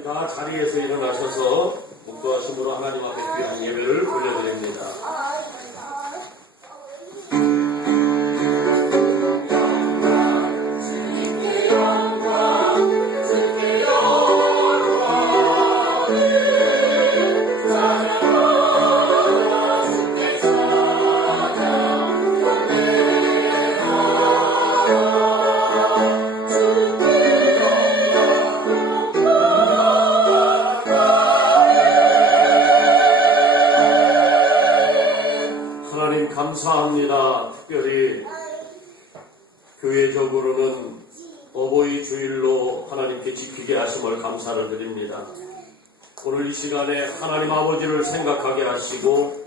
우리 다 자리에서 일어나셔서 목도하심으로 하나님 앞에 귀한 예배를 올려드립니다. 감사합니다. 특별히 교회적으로는 어버이 주일로 하나님께 지키게 하심을 감사를 드립니다. 오늘 이 시간에 하나님 아버지를 생각하게 하시고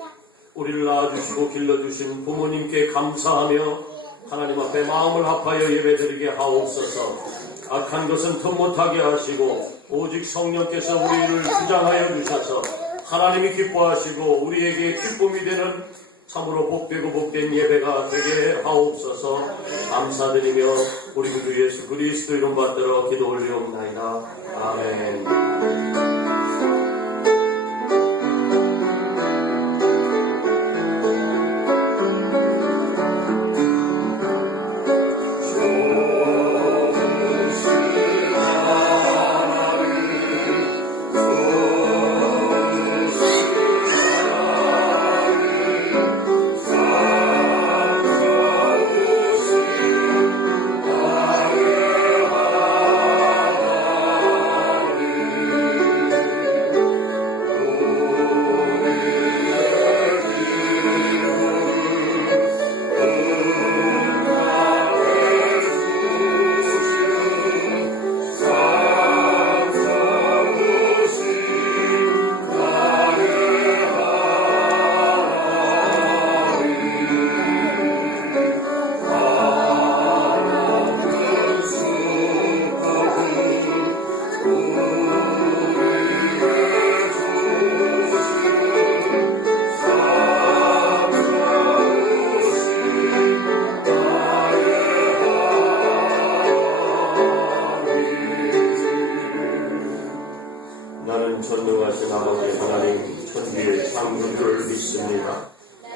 우리를 낳아주시고 길러주신 부모님께 감사하며 하나님 앞에 마음을 합하여 예배드리게 하옵소서. 악한 것은 더 못하게 하시고 오직 성령께서 우리를 주장하여 주셔서 하나님이 기뻐하시고 우리에게 기쁨이 되는 참으로 복되고 복된 예배가 되게 하옵소서. 감사드리며 우리 구 예수 그리스도 이름 받들어 기도 올리옵나이다. 아멘. 나는 전능하신 아버지 하나님 천지의 창조주를 믿습니다.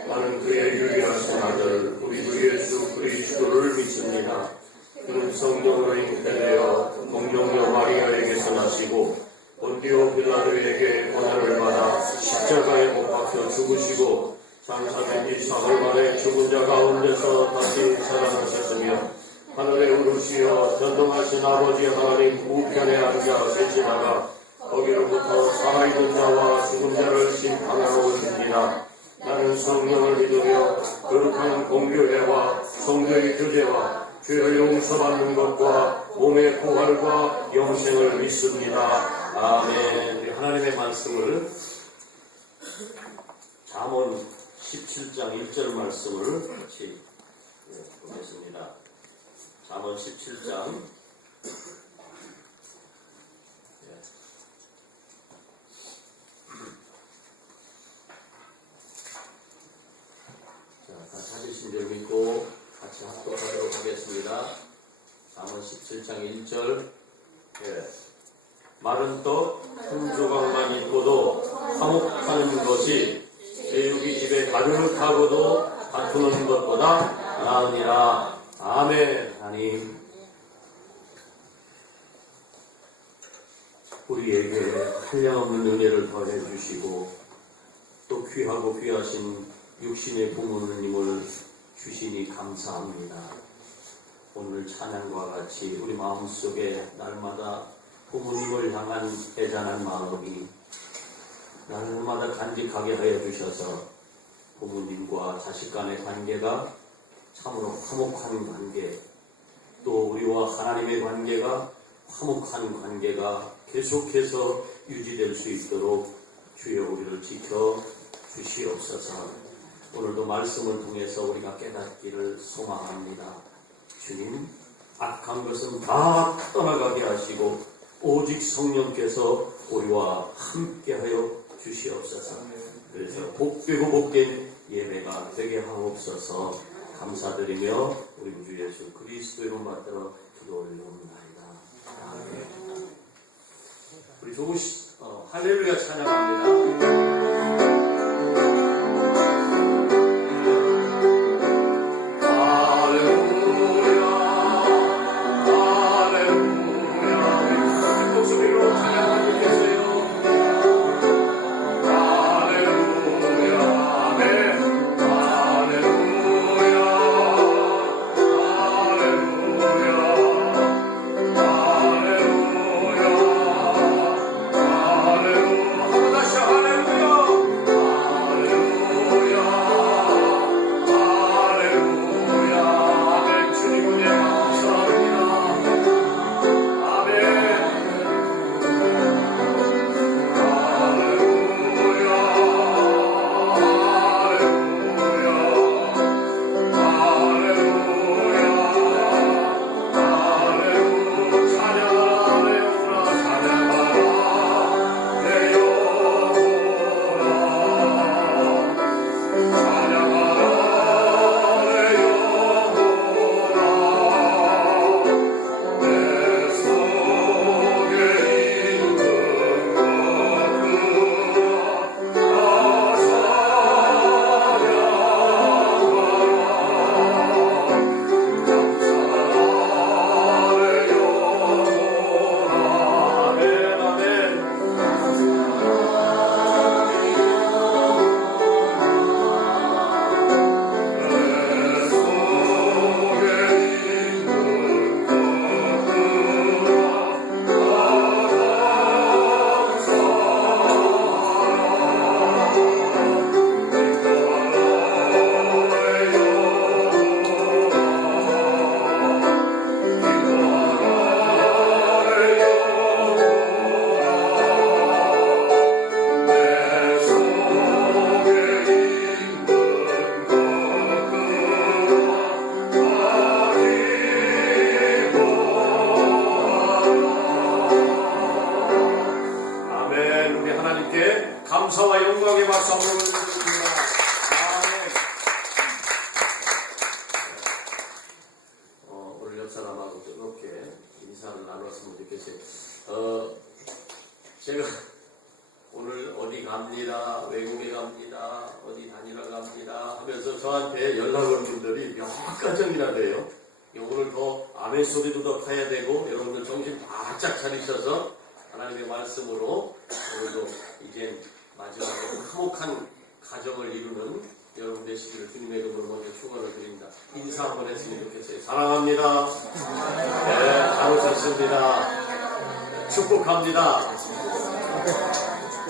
나는 그의 유일하신 아들 우리 주 예수 그리스도를 믿습니다. 그는 성령으로 잉태되어 동정녀 마리아에게서 나시고 본디오 빌라도에게 고난을 받아 십자가에 못 박혀 죽으시고 장사된 지 사흘 만에 죽은 자 가운데서 다시 살아나셨으며 하늘에 오르시어 전능하신 아버지 하나님 우편에 앉아 계시다가 거기로부터 살아있는 자와 죽은 자를 심판하러 오십니다. 나는 성령을 믿으며 거룩한 공교회와 성도의 교제와 죄를 용서받는 것과 몸의 부활과 영생을 믿습니다. 아멘. 하나님의 말씀을 잠언 17장 1절 말씀을 같이 보겠습니다. 잠언 17장 찾으신 줄 믿고 같이 합독하도록 하겠습니다. 잠언 17장 1절 마른 떡 한 조각만 있고도 화목하는 것이 제육이 집에 가득하고도 다투는 것보다 나으니라. 아멘. 하나님 우리에게 한량없는 은혜를 더해 주시고 또 귀하고 귀하신 육신의 부모님을 주시니 감사합니다. 오늘 찬양과 같이 우리 마음속에 날마다 부모님을 향한 애잔한 마음이 날마다 간직하게 하여 주셔서 부모님과 자식 간의 관계가 참으로 화목한 관계, 또 우리와 하나님의 관계가 화목한 관계가 계속해서 유지될 수 있도록 주여 우리를 지켜 주시옵소서. 오늘도 말씀을 통해서 우리가 깨닫기를 소망합니다. 주님, 악한 것은 다 떠나가게 하시고 오직 성령께서 우리와 함께하여 주시옵소서. 그래서 복되고 복된 예배가 되게 하옵소서. 감사드리며 우리 주 예수 그리스도 이름 받들어 기도 올리옵나이다. 아멘. 우리 할렐루야 찬양합니다. 감사와 영광의 박수 한번 올려드립니다. 오늘 옆 사람하고 이렇게 인사를 나눴으면 좋겠어요. 제가 오늘 어디 갑니다, 외국에 갑니다, 어디 다니러 갑니다 하면서 저한테 연락 오는 분들이 몇 가정이나 돼요. 오늘 더 아멘 소리도 더 커야 되고, 여러분들 정신 바짝 차리셔서 하나님의 말씀으로 오늘도 이제 마지막에 화목한 가정을 이루는 여러분 되시기를 주님의 이름으로 먼저 축원을 드립니다. 인사 한번 했으면 좋겠어요. 사랑합니다. 네, 잘 오셨습니다. 축복합니다.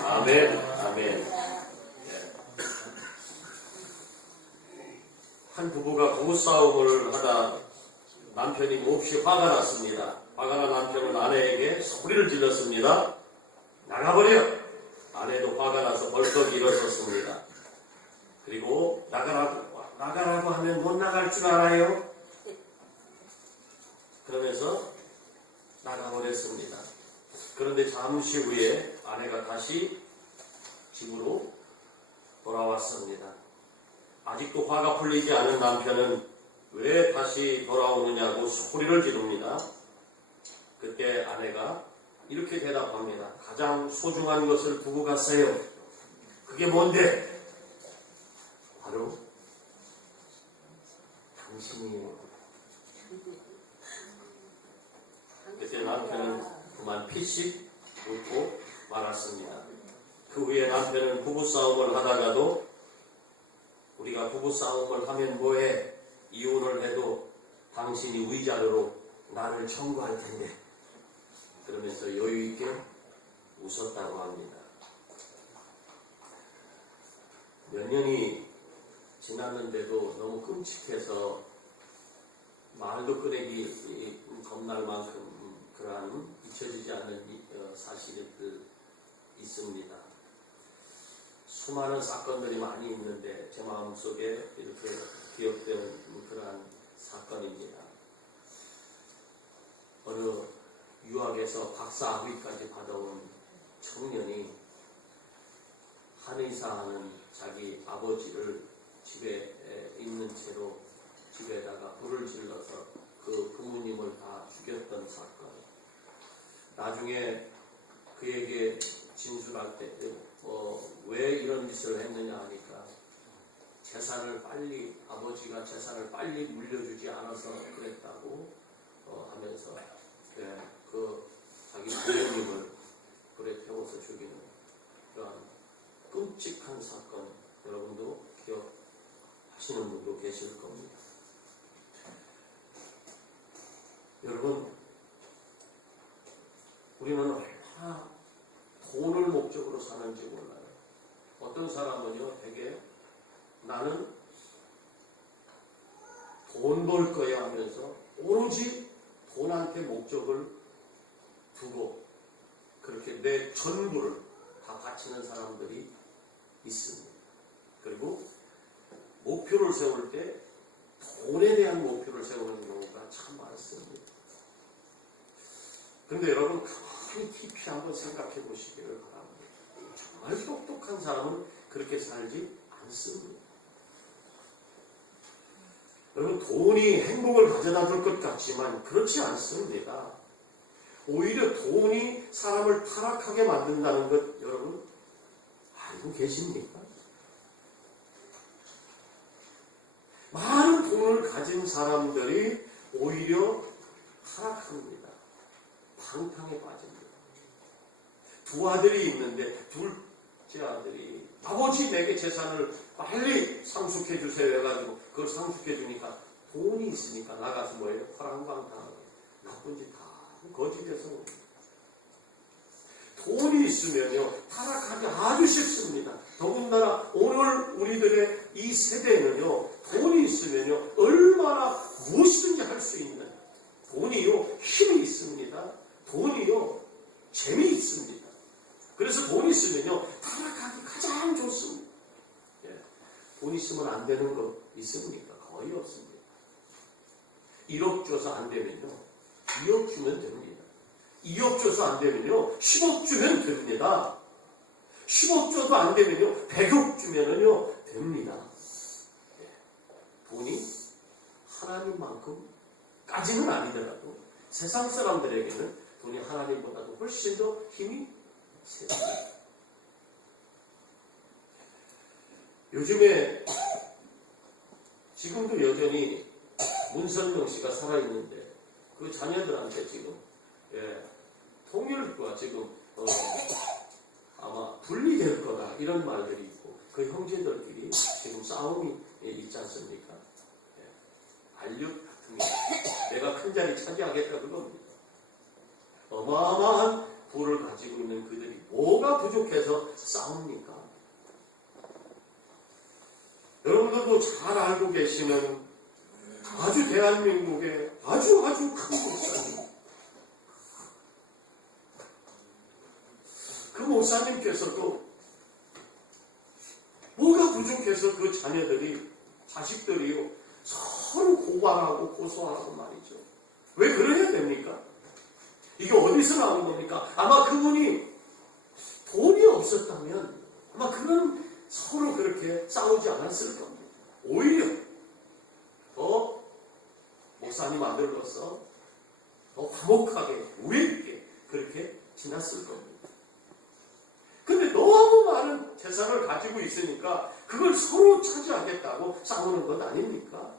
아멘, 아멘. 한 부부가 부부싸움을 하다 남편이 몹시 화가 났습니다. 화가 난 남편은 아내에게 소리를 질렀습니다. 나가버려! 아내도 화가 나서 벌떡 일어섰습니다. 그리고 나가라고 하면 못 나갈 줄 알아요? 그러면서 나가버렸습니다. 그런데 잠시 후에 아내가 다시 집으로 돌아왔습니다. 아직도 화가 풀리지 않은 남편은 왜 다시 돌아오느냐고 소리를 지릅니다. 그때 아내가 이렇게 대답합니다. 가장 소중한 것을 두고 갔어요. 그게 뭔데? 바로 당신이에요. 그때 남편은 그만 피식 웃고 말았습니다. 그 후에 남편은 부부싸움을 하다가도 우리가 부부싸움을 하면 뭐해? 이혼을 해도 당신이 위자료로 나를 청구할 텐데, 그러면서 여유있게 웃었다고 합니다. 몇 년이 지났는데도 너무 끔찍해서 말도 꺼내기 겁날 만큼 그러한 잊혀지지 않는 사실들 있습니다. 수많은 사건들이 많이 있는데 제 마음속에 이렇게 기억되는 그러한 사건입니다. 어느 유학에서 박사 학위까지 받아온 청년이 한의사하는 자기 아버지를 집에 있는 채로 집에다가 불을 질러서 그 부모님을 다 죽였던 사건. 나중에 그 그에게 진술할 때 왜 이런 짓을 했느냐 하니까 아버지가 재산을 빨리 물려주지 않아서 그랬다고 하면서 자기 부모님을 불에 태워서 죽이는 그러한 끔찍한 사건, 여러분도 기억하시는 분도 계실 겁니다. 여러분, 우리는 얼마나 돈을 목적으로 사는지 몰라요. 어떤 사람은요, 되게 나는 돈 벌 거야 하면서 오로지 돈한테 목적을 두고 그렇게 내 전부를 다 바치는 사람들이 있습니다. 그리고 목표를 세울 때 돈에 대한 목표를 세우는 경우가 참 많습니다. 그런데 여러분, 가만히 깊이 한번 생각해 보시기를 바랍니다. 정말 똑똑한 사람은 그렇게 살지 않습니다. 여러분, 돈이 행복을 가져다 줄 것 같지만 그렇지 않습니다. 오히려 돈이 사람을 타락하게 만든다는 것 여러분 알고 계십니까? 많은 돈을 가진 사람들이 오히려 타락합니다. 방탕에 빠집니다. 두 아들이 있는데 둘째 아들이 아버지 내게 재산을 빨리 상속해 주세요 해가지고 그걸 상속해 주니까 돈이 있으니까 나가서 뭐예요? 화랑방탕하게 나쁜 짓 다 거짓에서 돈이 있으면요 타락하기 아주 쉽습니다. 더군다나 오늘 우리들의 이 세대는요 돈이 있으면요 얼마나 무엇이든지 할 수 있는 돈이요 힘이 있습니다. 돈이요 재미있습니다. 그래서 돈이 있으면요 타락하기 가장 좋습니다. 돈 있으면 안 되는 거 있습니까? 거의 없습니다. 1억 줘서 안 되면요 2억 주면 됩니다. 2억 줘서 안 되면요 10억 주면 됩니다. 10억 줘도 안 되면요 100억 주면은요 됩니다. 돈이 하나님만큼까지는 아니더라도 세상 사람들에게는 돈이 하나님보다도 훨씬 더 힘이 세다. 요즘에 지금도 여전히 문선명 씨가 살아있는데 그 자녀들한테 지금 통일과 지금 아마 분리될 거다 이런 말들이 있고 그 형제들끼리 지금 싸움이 있지 않습니까? 알력 같은 게 내가 큰 자리 차지하겠다 그겁니다. 어마어마한 부를 가지고 있는 그들이 뭐가 부족해서 싸웁니까? 여러분들도 잘 알고 계시는 아주 대한민국의 아주 큰 목사님. 그 목사님께서도 뭐가 부족해서 그 자식들이요 서로 고발하고 고소하고 말이죠. 왜 그래야 됩니까? 이게 어디서 나온 겁니까? 아마 그분이 돈이 없었다면 아마 그런 서로 그렇게 싸우지 않았을 겁니다. 오히려 더 목사님 아들로서 더 화목하게 우애 있게 그렇게 지났을 겁니다. 근데 너무 많은 재산을 가지고 있으니까 그걸 서로 차지하겠다고 싸우는 것 아닙니까?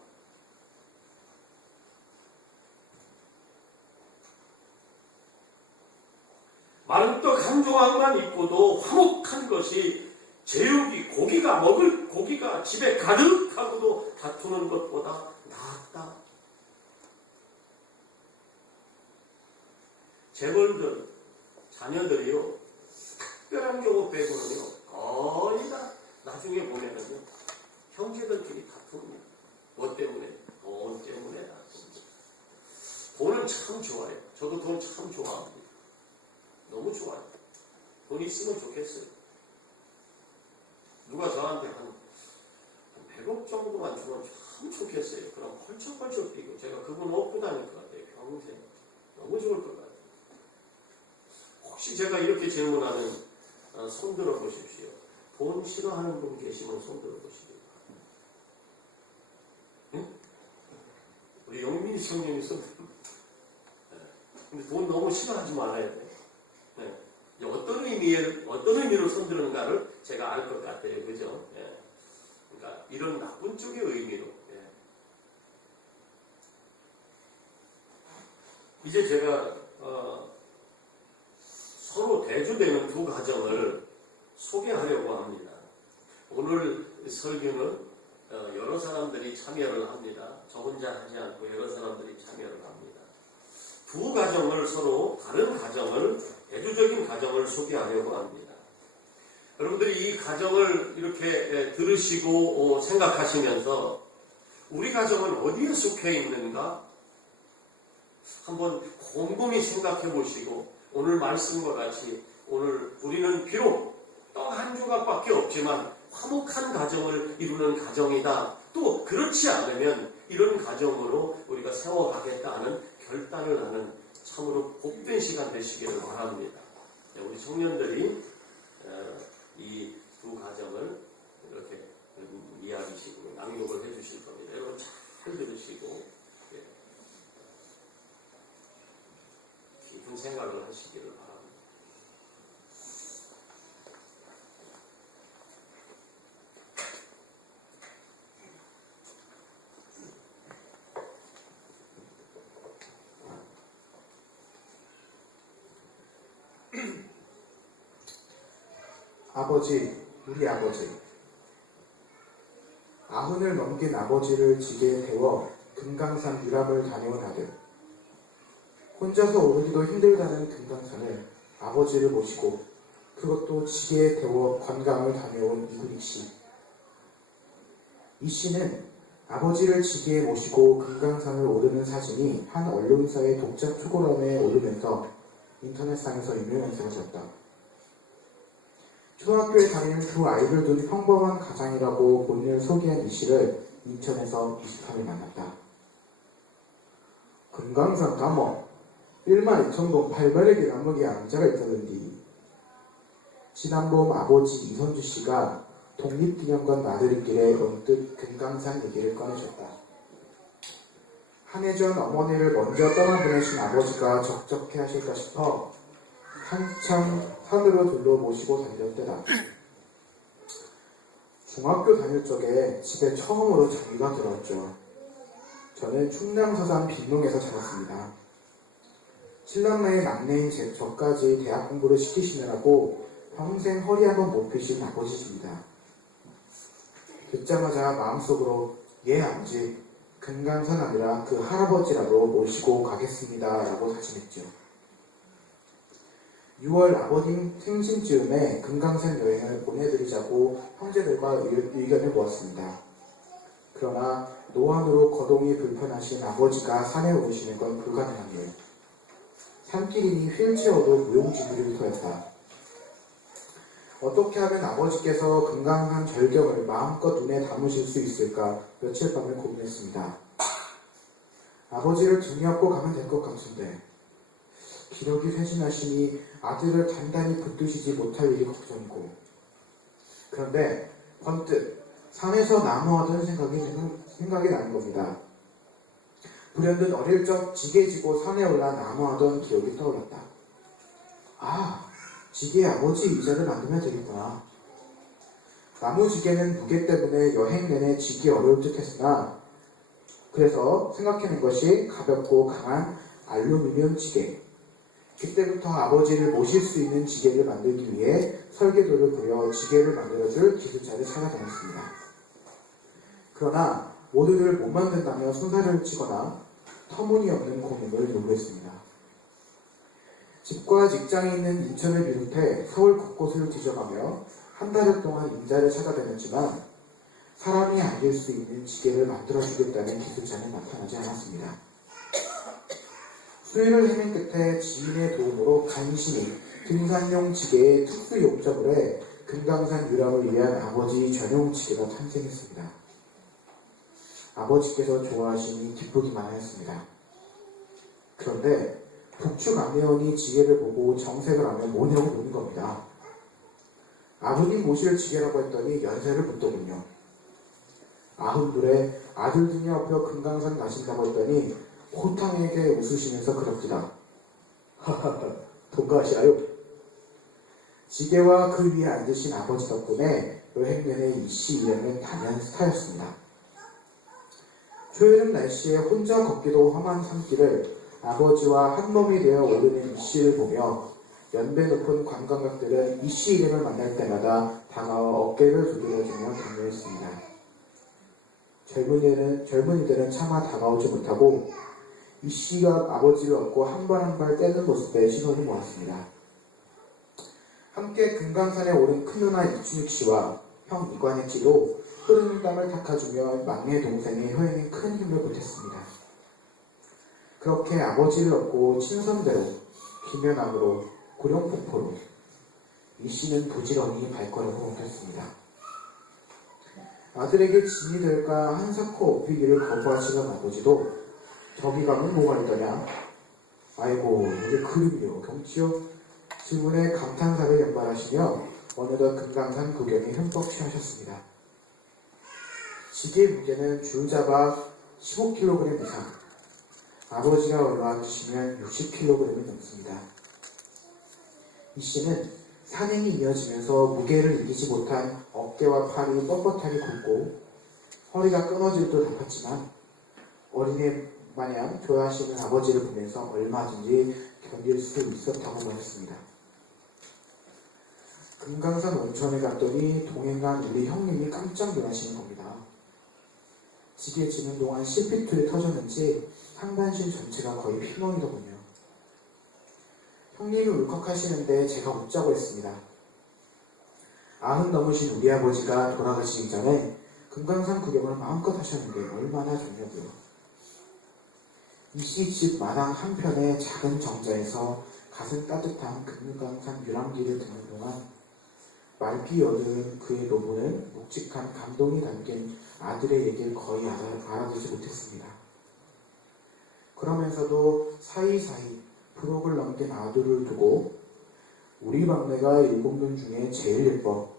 마른 떡 한 조각만 있고도 화목한 것이 제육이 고기가 집에 가득하고도 다투는 것보다 낫다. 재벌들, 자녀들이요, 특별한 경우 빼고는요, 거의 다 나중에 보면은요, 형제들끼리 다툽니다. 뭐 때문에? 돈 때문에 다툽니다. 돈은 참 좋아요. 저도 돈 참 좋아합니다. 너무 좋아요. 돈 있으면 좋겠어요. 누가 저한테 한 100억 정도만 주면 참 좋겠어요. 그럼 펄쩍펄쩍 뛰고 제가 그분 업고 다닐 것 같아요. 평생. 너무 좋을 것 같아요. 혹시 제가 이렇게 질문하는 손 들어 보십시오. 돈 싫어하는 분 계시면 손 들어 보시기 바랍니다. 응? 우리 영민이 형님이 손 들어. 근데 돈 너무 싫어하지 말아야 돼. 네. 어떤 의미로 손드는가를 제가 알 것 같아요. 그죠? 예. 그러니까 이런 나쁜 쪽의 의미로. 예. 이제 제가 서로 대조되는 두 가정을 소개하려고 합니다. 오늘 설교는 여러 사람들이 참여를 합니다. 저 혼자 하지 않고 여러 사람들이 참여를 합니다. 두 가정을 서로 다른 가정을 대조적인 가정을 소개하려고 합니다. 여러분들이 이 가정을 이렇게 들으시고 생각하시면서 우리 가정은 어디에 속해 있는가? 한번 곰곰이 생각해 보시고 오늘 말씀과 같이 오늘 우리는 비록 떡 한 조각밖에 없지만 화목한 가정을 이루는 가정이다. 또 그렇지 않으면 이런 가정으로 우리가 세워가겠다 하는 결단을 하는 참으로 복된 시간 되시기를 바랍니다. 우리 청년들이 이 두 가정을 이렇게 이야기시고 낭독을 해주실 겁니다. 여러분 잘 들으시고 깊은 생각을 하시기를 바랍니다. 아버지, 우리 아버지. 90을 넘긴 아버지를 지게에 태워 금강산 유람을 다녀온 아들. 혼자서 오르기도 힘들다는 금강산을 아버지를 모시고 그것도 지게에 태워 관광을 다녀온 이구익 씨. 이 씨는 아버지를 지게에 모시고 금강산을 오르는 사진이 한 언론사의 독자 표고란에 오르면서 인터넷상에서 유명해졌다. 초등학교에 다니는 두 아이를 둔 평범한 가장이라고 본인을 소개한 이 씨를 인천에서 23일 만났다. 금강산 가면 12,000동 800개 나무기 암자가 있다던디. 지난 봄 아버지 이선주 씨가 독립기념관 나들이길에 언뜻 금강산 얘기를 꺼내셨다. 한 해 전 어머니를 먼저 떠나보내신 아버지가 적적해 하실까 싶어 한참 산으로 둘러 모시고 다니던 때다. 중학교 다닐 적에 집에 처음으로 장비가 들어왔죠. 저는 충남 서산 빈농에서 자랐습니다. 신랑네의 막내인 저까지 대학 공부를 시키시느라고 평생 허리 한번 못 펴신 아버지십니다. 듣자마자 마음속으로 예 아버지 금강산 아니라 그 할아버지라고 모시고 가겠습니다 라고 다짐했죠. 6월 아버님 생신쯤에 금강산 여행을 보내드리자고 형제들과 의견을 모았습니다. 그러나 노안으로 거동이 불편하신 아버지가 산에 오르시는 건 불가능한 일. 산길이니 휠체어도 무용지물이 터였다. 어떻게 하면 아버지께서 금강산 절경을 마음껏 눈에 담으실 수 있을까 며칠 밤을 고민했습니다. 아버지를 등에 업고 가면 될 것 같은데 기력이 쇠진하시니 아들을 단단히 붙드시지 못할 일이 걱정이고, 그런데 번뜩 산에서 나무하던 생각이 나는 겁니다. 불현듯 어릴 적 지게 지고 산에 올라 나무하던 기억이 떠올랐다. 아, 지게에 아버지 의자를 만들면 되겠구나. 나무 지게는 무게 때문에 여행 내내 지기 어려울 듯 했으나 그래서 생각해낸 것이 가볍고 강한 알루미늄 지게. 그때부터 아버지를 모실 수 있는 지게를 만들기 위해 설계도를 그려 지게를 만들어줄 기술자를 찾아다녔습니다. 그러나 모두들 못 만든다며 손살을 치거나 터무니없는 고민을 요구했습니다. 집과 직장이 있는 인천을 비롯해 서울 곳곳을 뒤져가며 한 달여 동안 임자를 찾아다녔지만 사람이 앉을 수 있는 지게를 만들어주겠다는 기술자는 나타나지 않았습니다. 수일을 헤맨 끝에 지인의 도움으로 간신히 등산용 지게의 특수 용접을 해 금강산 유람을 위한 아버지 전용 지게가 탄생했습니다. 아버지께서 좋아하시니 기쁘기만 하였습니다. 그런데 북측 안내원이 지게를 보고 정색을 하며 뭐냐고 묻는 겁니다. 아버님 모실 지게라고 했더니 연세를 묻더군요. 92에 아들 등에 업혀 금강산 가신다고 했더니 호탕하게 웃으시면서 그럽니다. 하하하, 동가시아요. 지게와 그 위에 앉으신 아버지 덕분에 여행 내내 이씨 일행은 단연 스타였습니다. 초여름 날씨에 혼자 걷기도 험한 산길을 아버지와 한 몸이 되어 오르는 이씨를 보며 연배 높은 관광객들은 이씨 일행을 만날 때마다 다가와 어깨를 두드려주며 격려했습니다. 젊은이들은 차마 다가오지 못하고 이씨가 아버지를 업고 한 발 한 발 떼는 모습에 시선을 모았습니다. 함께 금강산에 오른 큰누나 이춘익 씨와 형 이관익 씨도 흐르는 땀을 닦아주며 막내 동생의 여행에 큰 힘을 보탰습니다. 그렇게 아버지를 업고 친선대로, 김연암으로, 고령폭포로 이씨는 부지런히 발걸음을 옮겼습니다. 아들에게 짐이 될까 한사코 업히기를 거부하시던 아버지도 저기 가면 뭐가 있더냐? 아이고 이게 그림이요 경치요? 질문에 감탄사를 연발하시며 어느덧 금강산 구경에 흠뻑 취하셨습니다. 지게 무게는 줄잡아 15kg 이상, 아버지가 올라앉으시면 60kg이 넘습니다. 이씨는 산행이 이어지면서 무게를 이기지 못한 어깨와 팔이 뻣뻣하게 굽고 허리가 끊어질 듯 아팠지만 어린애 마냥 좋아하시는 아버지를 보면서 얼마든지 견딜 수 있었다고 말했습니다. 금강산 온천에 갔더니 동행한 우리 형님이 깜짝 놀라시는 겁니다. 지게 지는 동안 CP2에 터졌는지 상반신 전체가 거의 피멍이더군요. 형님이 울컥하시는데 제가 웃자고 했습니다. 90 넘으신 우리 아버지가 돌아가시기 전에 금강산 구경을 마음껏 하셨는데 얼마나 좋냐고요. 이씨 집 마당 한편의 작은 정자에서 가슴 따뜻한 금강산 유람기를 듣는 동안 말귀 여는 그의 노부는 묵직한 감동이 담긴 아들의 얘기를 거의 알아듣지 못했습니다. 그러면서도 사이사이 부록을 넘긴 아들을 두고 우리 막내가 7명 중에 제일 예뻐,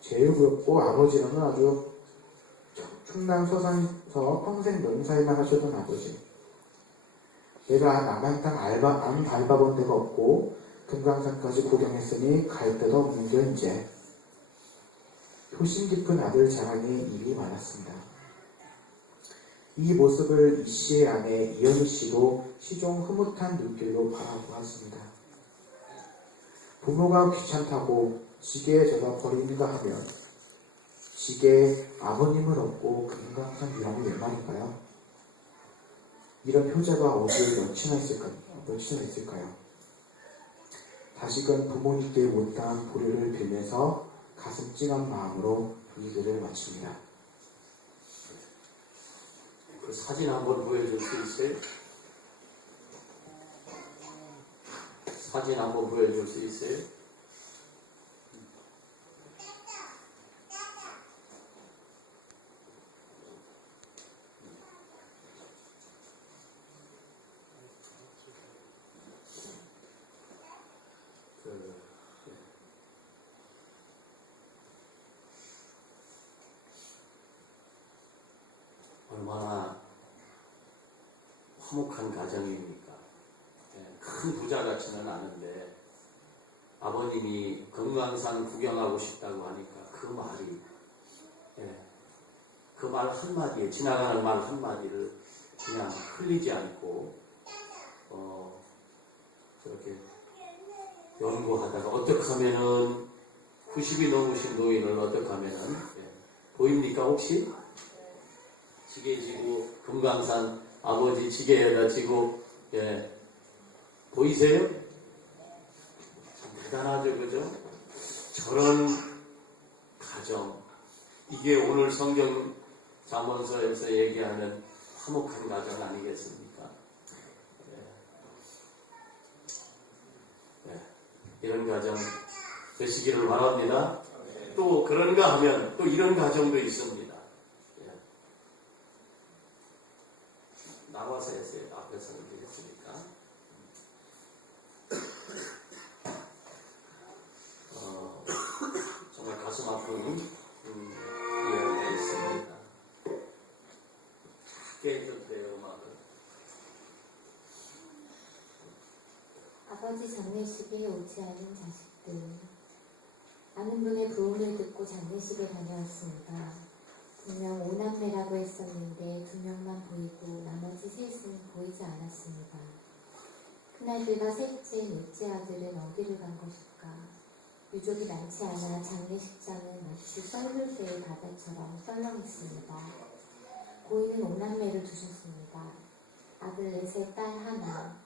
제일 부럽고 아버지랑은 아주 충남 서산에서 평생 명사에만 하셨던 아버지. 내가 남한 땅 안 밟아본 데가 없고 금강산까지 구경했으니 갈 데도 없는 게 이제. 효심 깊은 아들 자랑에 입이 많았습니다. 이 모습을 이씨의 아내 이현희 씨도 시종 흐뭇한 눈길로 바라보았습니다. 부모가 귀찮다고 지게에 져서 버리는가 하면 지게에 아버님을 얻고 금강산 유람이 웬 말인가요? 이런 효자가 어디에 몇이나 있을까요? 다시금 부모님께 못다한 보리를 빌면서 가슴 찡한 마음으로 이 글을 마칩니다. 그 사진 한번 보여줄 수 있어요? 사진 한번 보여줄 수 있어요? 얼마나 화목한 가정입니까? 큰 부자 같지는 않은데 아버님이 금강산 구경하고 싶다고 하니까 그 말이 그 말 한마디에 지나가는 말 한마디를 그냥 흘리지 않고 저렇게 연구하다가 어떻게 하면은 90이 넘으신 노인을 어떻게 하면은 보입니까 혹시? 지게 지고 금강산 아버지 지게에다 지고 보이세요? 참 대단하죠, 그죠? 저런 가정 이게 오늘 성경 잠언서에서 얘기하는 화목한 가정 아니겠습니까? 이런 가정 되시기를 바랍니다. 또 그런가 하면 또 이런 가정도 있습니다. 나와서 했어요. 앞에서는 되겠습니까? 정말 가슴 아픈 이야기가 있습니다. 작게 해줬대요, 음악을. 아버지 장례식에 오지 않은 자식들. 많은 분의 부흥을 듣고 장례식에 다녀왔습니다. 분명 5남매라고 했었는데 2명만 보이고 나머지 셋은 보이지 않았습니다. 큰아들과 셋째, 넷째 아들은 어디를 간 것일까? 유족이 많지 않아 장례식장은 마치 썰물새의 바다처럼 썰렁했습니다. 고인은 5남매를 두셨습니다. 아들 넷에 딸 하나.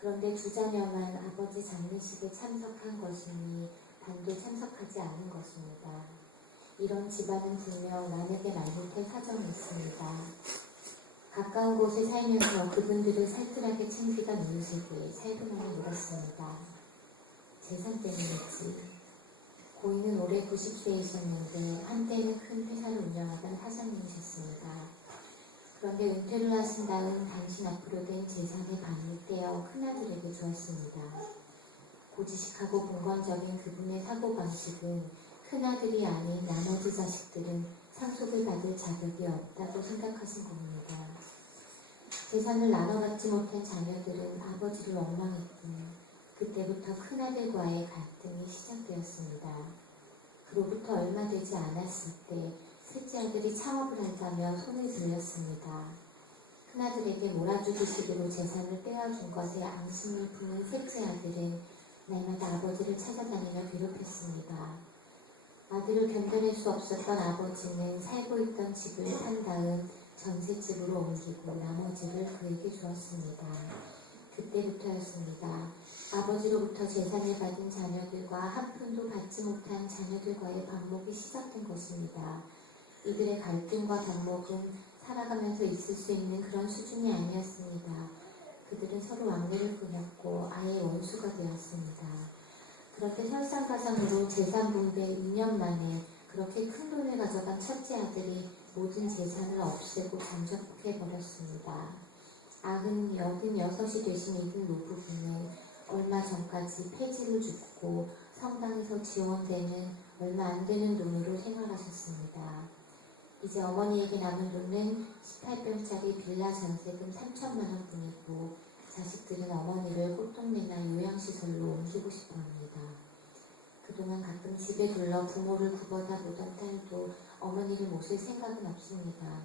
그런데 두 자녀만 아버지 장례식에 참석한 것이니 반도 참석하지 않은 것입니다. 이런 집안은 분명 남에게 말못할 사정이 있습니다. 가까운 곳에 살면서 그분들을 살뜰하게 챙기던 이웃에게 살금하게 물었습니다. 재산 때문이지. 고인은 올해 90세이셨는데 한때는 큰 회사를 운영하던 사장님이셨습니다. 그런데 은퇴를 하신 다음 당신 앞으로 된 재산의 반을 떼어 큰아들에게 주었습니다. 고지식하고 공건적인 그분의 사고방식은 큰아들이 아닌 나머지 자식들은 상속을 받을 자격이 없다고 생각하신 겁니다. 재산을 나눠받지 못한 자녀들은 아버지를 원망했고 그때부터 큰아들과의 갈등이 시작되었습니다. 그로부터 얼마 되지 않았을 때 셋째 아들이 창업을 한다며 손을 들렸습니다. 큰아들에게 몰아주기식으로 재산을 떼어준 것에 앙심을 품은 셋째 아들은 날마다 아버지를 찾아다니며 괴롭혔습니다. 아들을 견뎌낼 수 없었던 아버지는 살고 있던 집을 판 다음 전셋집으로 옮기고 나머지를 그에게 주었습니다. 그때부터였습니다. 아버지로부터 재산을 받은 자녀들과 한 푼도 받지 못한 자녀들과의 반목이 시작된 것입니다. 이들의 갈등과 반목은 살아가면서 있을 수 있는 그런 수준이 아니었습니다. 그들은 서로 왕래를 꾸몄고 아예 원수가 되었습니다. 그렇게 설상가상으로 재산 분배 2년 만에 그렇게 큰 돈을 가져간 첫째 아들이 모든 재산을 없애고 잠적해버렸습니다. 86이 되신 이들 노부부는 얼마 전까지 폐지를 줍고 성당에서 지원되는 얼마 안 되는 돈으로 생활하셨습니다. 이제 어머니에게 남은 돈은 18평짜리 빌라 전세금 3천만 원뿐이고 자식들은 어머니를 꽃동네나 요양시설로 옮기고 싶어합니다. 그동안 가끔 집에 둘러 부모를 굽어다 보던 딸도 어머니를 모실 생각은 없습니다.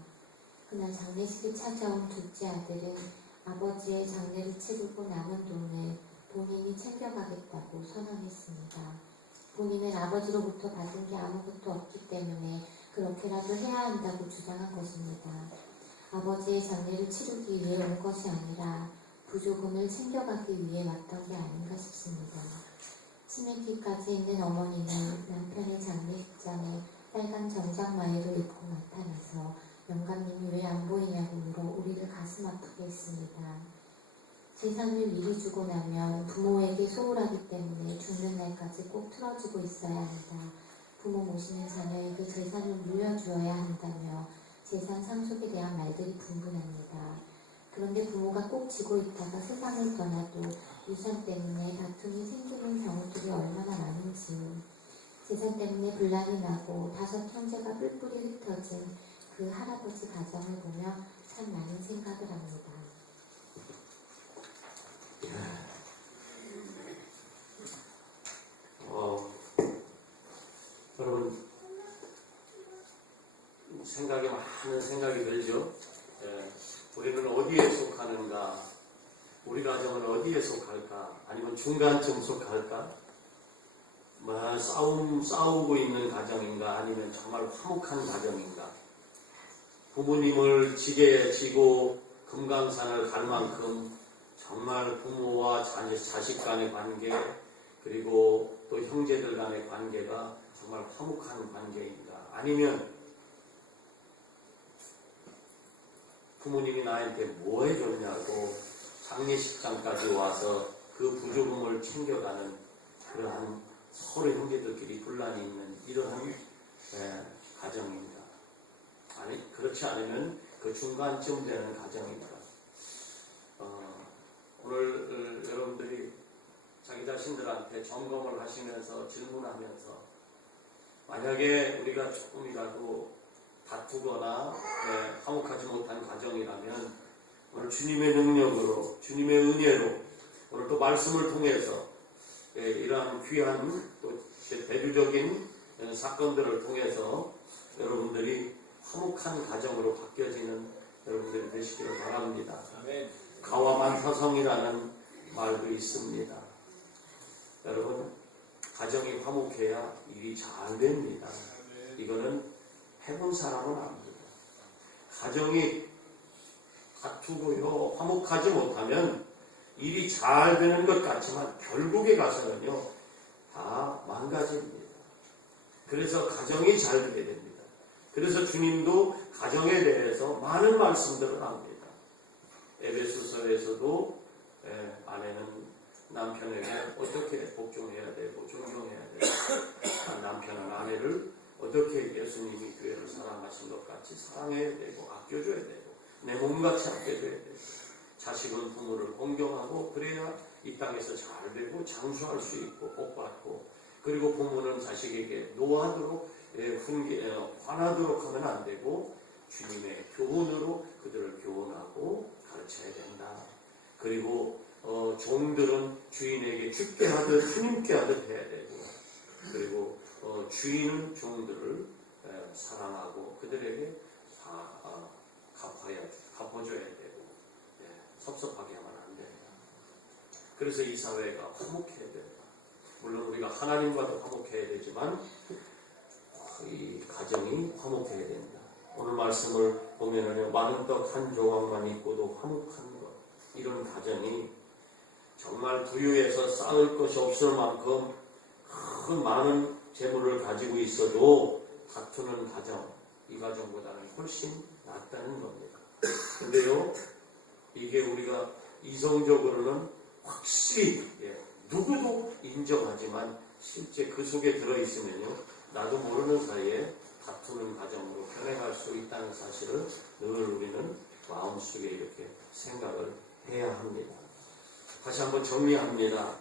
그날 장례식에 찾아온 둘째 아들은 아버지의 장례를 치르고 남은 돈을 본인이 챙겨가겠다고 선언했습니다. 본인은 아버지로부터 받은 게 아무것도 없기 때문에 그렇게라도 해야 한다고 주장한 것입니다. 아버지의 장례를 치르기 위해 온 것이 아니라 부조금을 챙겨가기 위해 왔던 게 아닌가 싶습니다. 치매기까지 있는 어머니는 남편의 장례식장에 빨간 정장 마이를 입고 나타나서 영감님이 왜 안 보이냐고 물어 우리를 가슴 아프게 했습니다. 재산을 미리 주고 나면 부모에게 소홀하기 때문에 죽는 날까지 꼭 틀어주고 있어야 한다. 부모 모시는 자녀에게 재산을 물려주어야 한다며 재산 상속에 대한 말들이 분분합니다. 그런데 부모가 꼭 지고 있다가 세상을 떠나도 유산 때문에 다툼이 생기는 경우들이 얼마나 많은지, 재산 때문에 분란이 나고 5 형제가 뿔뿔이 흩어진 그 할아버지 가정을 보며 참 많은 생각을 합니다. 여러분 많은 생각이 들죠. 우리는 어디에 속하는가? 우리 가정은 어디에 속할까? 아니면 중간쯤 속할까? 싸우고 있는 가정인가? 아니면 정말 화목한 가정인가? 부모님을 지게 지고 금강산을 갈 만큼 정말 부모와 자식 간의 관계, 그리고 또 형제들 간의 관계가 정말 화목한 관계인가? 아니면 부모님이 나한테 뭐 해줬냐고 장례식장까지 와서 그 부조금을 챙겨가는 그러한 서로 형제들끼리 분란이 있는 이러한 가정입니다. 아니, 그렇지 않으면 그 중간쯤 되는 가정입니다. 오늘 여러분들이 자기 자신들한테 점검을 하시면서 질문하면서 만약에 우리가 조금이라도 다투거나 화목하지 못한 가정이라면 오늘 주님의 능력으로, 주님의 은혜로, 오늘 또 말씀을 통해서 이러한 귀한 또 대주적인 사건들을 통해서 여러분들이 화목한 가정으로 바뀌어지는 여러분들이 되시기를 바랍니다. 가와 만타성이라는 말도 있습니다. 여러분, 가정이 화목해야 일이 잘 됩니다. 이거는 해본 사람은 압니다. 가정이 다투고요, 화목하지 못하면 일이 잘 되는 것 같지만 결국에 가서는요, 다 망가집니다. 그래서 가정이 잘 되게 됩니다. 그래서 주님도 가정에 대해서 많은 말씀들을 합니다. 에베소서에서도 아내는 남편에게 어떻게 복종해야 되고 존경해야 되고, 남편은 아내를 어떻게 예수님이 교회를 사랑하신 것 같이 사랑해야 되고 아껴줘야 되고 내 몸같이 아껴줘야 되고, 자식은 부모를 공경하고 그래야 이 땅에서 잘 되고 장수할 수 있고 복받고, 그리고 부모는 자식에게 노하도록 화나도록 하면 안 되고 주님의 교훈으로 그들을 교훈하고 가르쳐야 된다. 그리고 종들은 주인에게 주께 하듯 주님께 하듯 해야 되고, 그리고 주인은 종들을 사랑하고 그들에게 갚아줘야 되고, 섭섭하게 하면 안 된다. 그래서 이 사회가 화목해야 된다. 물론 우리가 하나님과도 화목해야 되지만 이 가정이 화목해야 된다. 오늘 말씀을 보면은 마른 떡 한 조각만 있고도 화목한 것, 이런 가정이 정말 부유해서 쌓을 것이 없을 만큼 큰 많은 재물을 가지고 있어도 다투는 가정, 이 가정보다는 훨씬 낫다는 겁니다. 근데요, 이게 우리가 이성적으로는 확실히 누구도 인정하지만 실제 그 속에 들어있으면요, 나도 모르는 사이에 다투는 가정으로 변해갈 수 있다는 사실을 늘 우리는 마음속에 이렇게 생각을 해야 합니다. 다시 한번 정리합니다.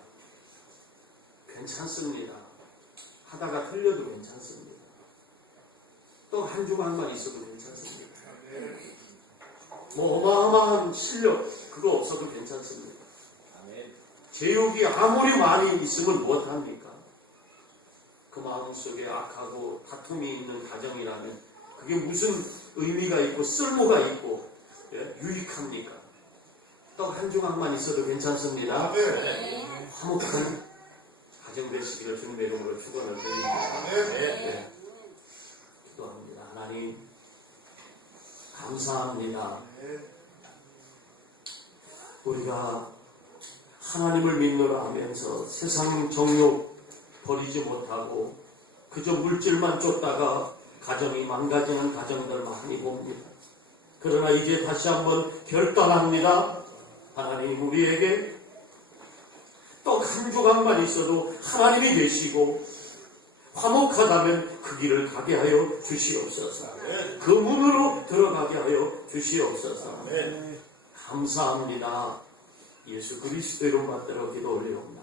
괜찮습니다. 하다가 틀려도 괜찮습니다. 또 한 조각만 있어도 괜찮습니다. 뭐 어마어마한 실력 그거 없어도 괜찮습니다. 제욕이 아무리 많이 있으면 무엇합니까? 그 마음속에 악하고 다툼이 있는 가정이라면 그게 무슨 의미가 있고 쓸모가 있고 유익합니까? 떡 한 조각만 있어도 괜찮습니다. 화목한 가정 되시기를 주님의 이름으로 축원을 드립니다. 기도합니다. 하나님 감사합니다. 우리가 하나님을 믿노라 하면서 세상 정욕 버리지 못하고 그저 물질만 쫓다가 가정이 망가지는 가정들 많이 봅니다. 그러나 이제 다시 한번 결단합니다. 하나님 우리에게 떡 한 조각만 있어도 하나님이 되시고 화목하다면 그 길을 가게 하여 주시옵소서. 그 문으로 들어가게 하여 주시옵소서. 감사합니다. 예수 그리스도 이름 받들어 기도 올리옵니다.